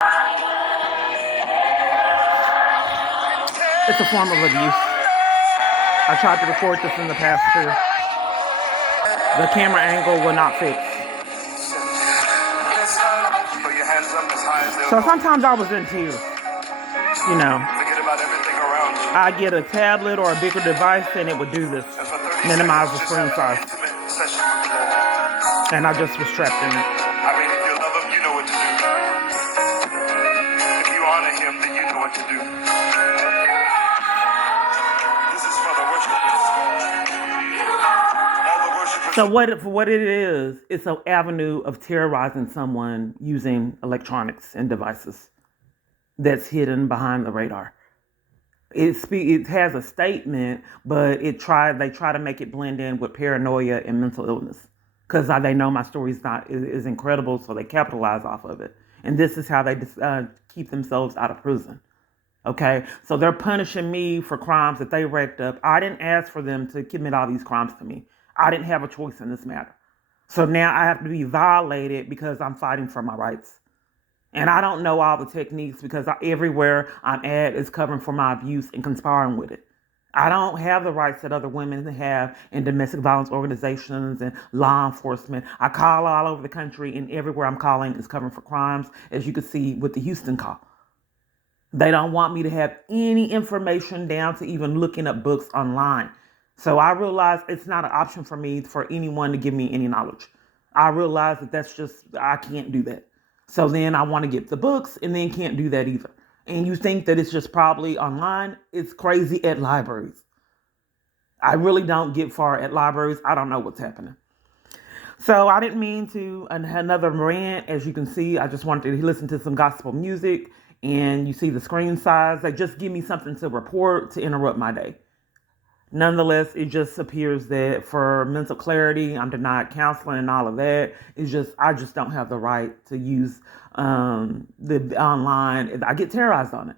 It's a form of abuse. I tried to record this in the past too. The camera angle will not fix. So sometimes I was in tears. You know, I get a tablet or a bigger device and it would do this. Minimize the screen size. And I just was trapped in it. I mean, if you love him, you know what to do. If you honor him, then you know what to do. This is for the worshipers. All the worshipers. So what it is, it's an avenue of terrorizing someone using electronics and devices that's hidden behind the radar. It has a statement, but they try to make it blend in with paranoia and mental illness because they know my story is incredible, so they capitalize off of it. And this is how they keep themselves out of prison. Okay, so they're punishing me for crimes that they raked up. I didn't ask for them to commit all these crimes to me. I didn't have a choice in this matter. So now I have to be violated because I'm fighting for my rights. And I don't know all the techniques because everywhere I'm at is covering for my abuse and conspiring with it. I don't have the rights that other women have in domestic violence organizations and law enforcement. I call all over the country, and everywhere I'm calling is covering for crimes, as you can see with the Houston call. They don't want me to have any information down to even looking up books online. So I realize it's not an option for me for anyone to give me any knowledge. I realize that I can't do that. So then I want to get the books and then can't do that either. And you think that it's just probably online. It's crazy at libraries. I really don't get far at libraries. I don't know what's happening. So I didn't mean to another rant. As you can see, I just wanted to listen to some gospel music. And you see the screen size. They just give me something to report to interrupt my day. Nonetheless, it just appears that for mental clarity, I'm denied counseling and all of that. I just don't have the right to use the online. I get terrorized on it.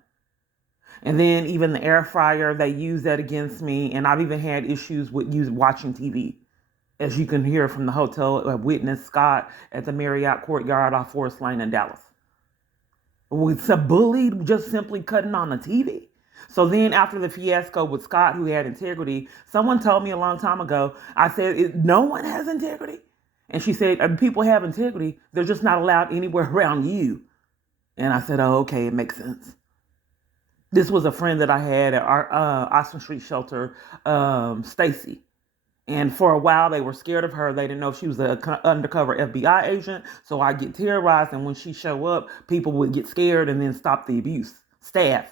And then even the air fryer, they use that against me. And I've even had issues with watching TV. As you can hear from the hotel witness, Scott, at the Marriott Courtyard off Forest Lane in Dallas. With some bully just simply cutting on the TV. So then after the fiasco with Scott, who had integrity, someone told me a long time ago, I said, no one has integrity. And she said, people have integrity. They're just not allowed anywhere around you. And I said, oh, okay, it makes sense. This was a friend that I had at our Austin Street shelter, Stacy. And for a while, they were scared of her. They didn't know if she was an undercover FBI agent. So I get terrorized. And when she show up, people would get scared and then stop the abuse. Staff.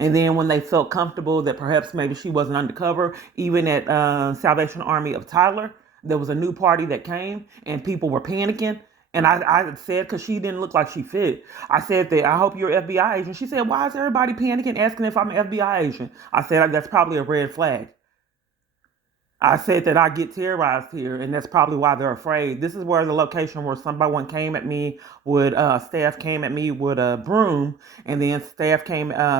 And then when they felt comfortable that perhaps maybe she wasn't undercover, even at Salvation Army of Tyler, there was a new party that came and people were panicking. And I said, because she didn't look like she fit, I said that I hope you're an FBI agent. She said, why is everybody panicking, asking if I'm an FBI agent? I said, that's probably a red flag. I said that I get terrorized here, and that's probably why they're afraid. This is where the location where someone came at me with staff came at me with a broom, and then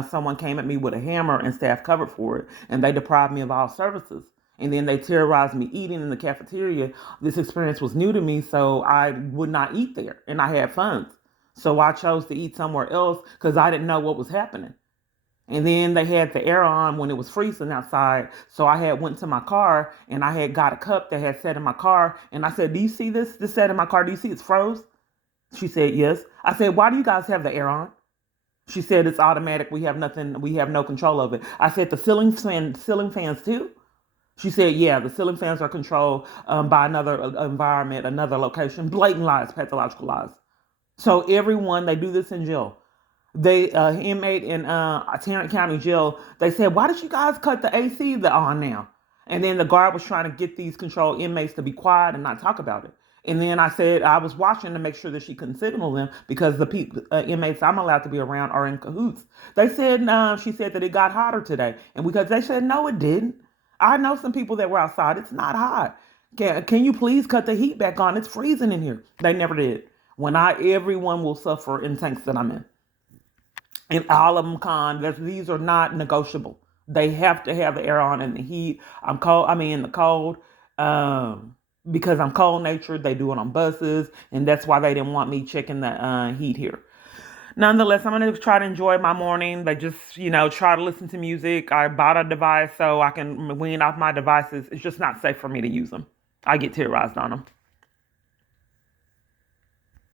someone came at me with a hammer, and staff covered for it, and they deprived me of all services. And then they terrorized me eating in the cafeteria. This experience was new to me, so I would not eat there, and I had funds. So I chose to eat somewhere else because I didn't know what was happening. And then they had the air on when it was freezing outside. So I had went to my car and I had got a cup that had sat in my car. And I said, do you see this? This sat in my car. Do you see it's froze? She said, yes. I said, why do you guys have the air on? She said, it's automatic. We have nothing. We have no control of it. I said, the ceiling fans too? She said, yeah, the ceiling fans are controlled by another environment, another location. Blatant lies, pathological lies. So everyone, they do this in jail. They inmate in Tarrant County Jail, they said, why did you guys cut the AC on now? And then the guard was trying to get these controlled inmates to be quiet and not talk about it. And then I said, I was watching to make sure that she couldn't signal them because the inmates I'm allowed to be around are in cahoots. They said, she said that it got hotter today. And because they said, no, it didn't. I know some people that were outside. It's not hot. Can you please cut the heat back on? It's freezing in here. They never did. Everyone will suffer in tanks that I'm in. And all of them these are not negotiable. They have to have the air on and the heat. In the cold. Because I'm cold natured. They do it on buses. And that's why they didn't want me checking the heat here. Nonetheless, I'm going to try to enjoy my morning. Like, just, try to listen to music. I bought a device so I can wean off my devices. It's just not safe for me to use them. I get terrorized on them.